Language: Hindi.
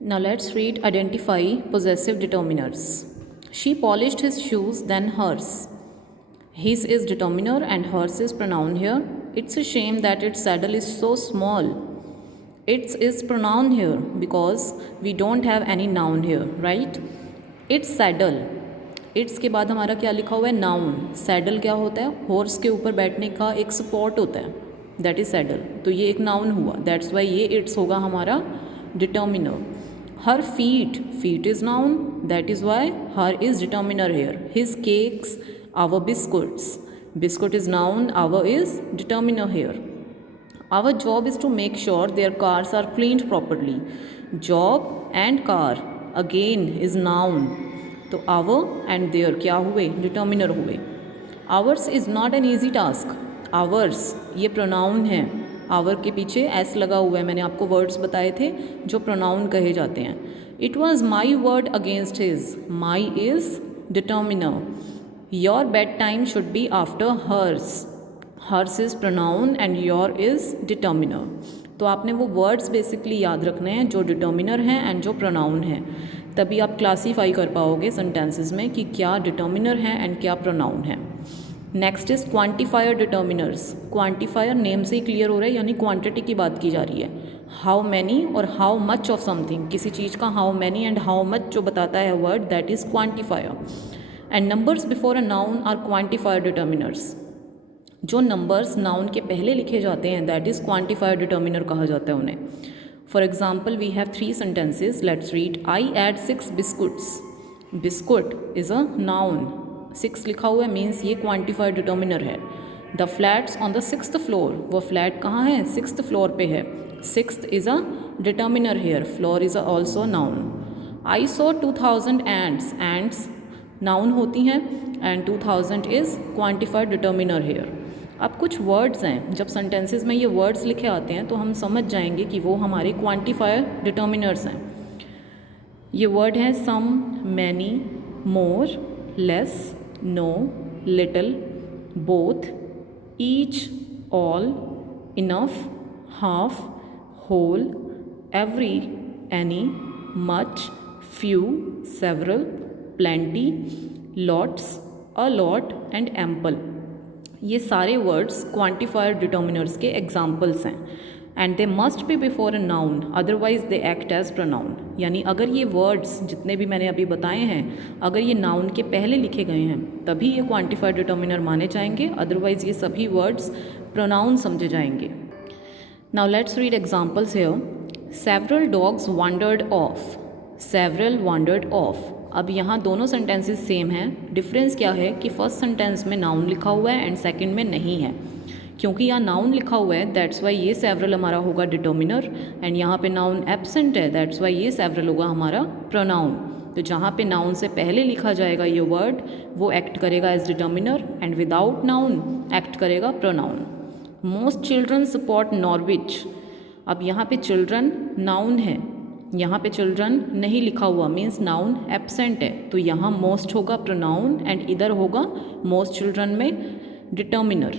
Now let's read identify possessive determiners. She polished his shoes than hers. His is determiner and hers is pronoun here. It's a shame that its saddle is so small. Its is pronoun here because we don't have any noun here, right? Its saddle. It's के बाद हमारा क्या लिखा हुआ है, नाउन. सैडल क्या होता है, हॉर्स के ऊपर बैठने का एक सपोर्ट होता है, दैट इज सैडल. तो ये एक नाउन हुआ, दैट्स वाई ये इट्स होगा हमारा determiner. Her feet, feet is noun, that is why her is determiner here. His cakes, our biscuits, biscuit is noun, our is determiner here. Our job is to make sure their cars are cleaned properly. Job and car again is noun. तो our and their क्या हुए, डिटर्मिनर हुए. Ours is not an easy task. Ours ये प्रोनाउन है. आवर के पीछे एस लगा हुआ है. मैंने आपको वर्ड्स बताए थे जो प्रोनाउन कहे जाते हैं. It was my word against his. My is determiner. Your bedtime should be after hers. Hers is pronoun and your is determiner. तो आपने वो वर्ड्स बेसिकली याद रखने हैं जो डिटर्मिनर हैं एंड जो प्रोनाउन हैं, तभी आप क्लासीफाई कर पाओगे सेंटेंसेस में कि क्या डिटर्मिनर है एंड क्या प्रोनाउन है. Next is quantifier determiners. Quantifier name से ही क्लियर हो रहा है, यानी क्वांटिटी की बात की जा रही है. हाउ मैनी और हाउ मच ऑफ समथिंग, किसी चीज़ का how many and how much जो बताता है word, that is quantifier. And numbers before a noun are quantifier determiners. जो नंबर्स नाउन के पहले लिखे जाते हैं, दैट इज़ क्वांटिफायर डिटर्मिनर कहा जाता है उन्हें. For example we have 3 sentences. Let's read. I had 6 biscuits. Biscuit is a noun. 6 लिखा हुआ है मीन्स ये क्वांटिफायर डिटर्मिनर है. The flats on the 6th floor, वो फ्लैट कहाँ है, 6th फ्लोर पे है. 6th is a determiner here. Floor is also noun. I saw 2000 ants. ants noun होती हैं and 2000 is quantified determiner here. अब कुछ वर्ड्स हैं, जब सेंटेंसेस में ये वर्ड्स लिखे आते हैं तो हम समझ जाएंगे कि वो हमारे क्वांटिफायर डिटर्मिनर्स हैं. ये वर्ड हैं some, many, more, less, no, little, both, each, all, enough, half, whole, every, any, much, few, several, plenty, lots, a lot and ample. ये सारे वर्ड्स क्वांटिफायर डिटर्मिनर्स के एग्जाम्पल्स हैं and they must be before a noun, otherwise they act as pronoun. यानी अगर ये वर्ड्स जितने भी मैंने अभी बताए हैं, अगर ये नाउन के पहले लिखे गए हैं तभी ये क्वांटिफायर डिटर्मिनर माने जाएंगे, अदरवाइज ये सभी वर्ड्स प्रोनाउन समझे जाएंगे. Now let's read examples here. Several dogs wandered of. Several wandered of. अब यहाँ दोनों सेंटेंसेस सेम हैं. डिफरेंस क्या है कि फर्स्ट सेंटेंस में नाउन लिखा हुआ है एंड सेकंड में नहीं है. क्योंकि यहाँ नाउन लिखा हुआ है दैट्स वाई ये सेवरल हमारा होगा डिटर्मिनर, एंड यहाँ पे नाउन एब्सेंट है दैट्स वाई ये सेवरल होगा हमारा प्रोनाउन. तो जहाँ पे नाउन से पहले लिखा जाएगा ये वर्ड, वो एक्ट करेगा as determiner and without noun act करेगा pronoun. Most children support Norwich. अब यहाँ पे चिल्ड्रन नाउन है, यहाँ पे चिल्ड्रन नहीं लिखा हुआ मीन्स नाउन एब्सेंट है. तो यहाँ मोस्ट होगा प्रोनाउन एंड इधर होगा मोस्ट चिल्ड्रन में डिटर्मिनर.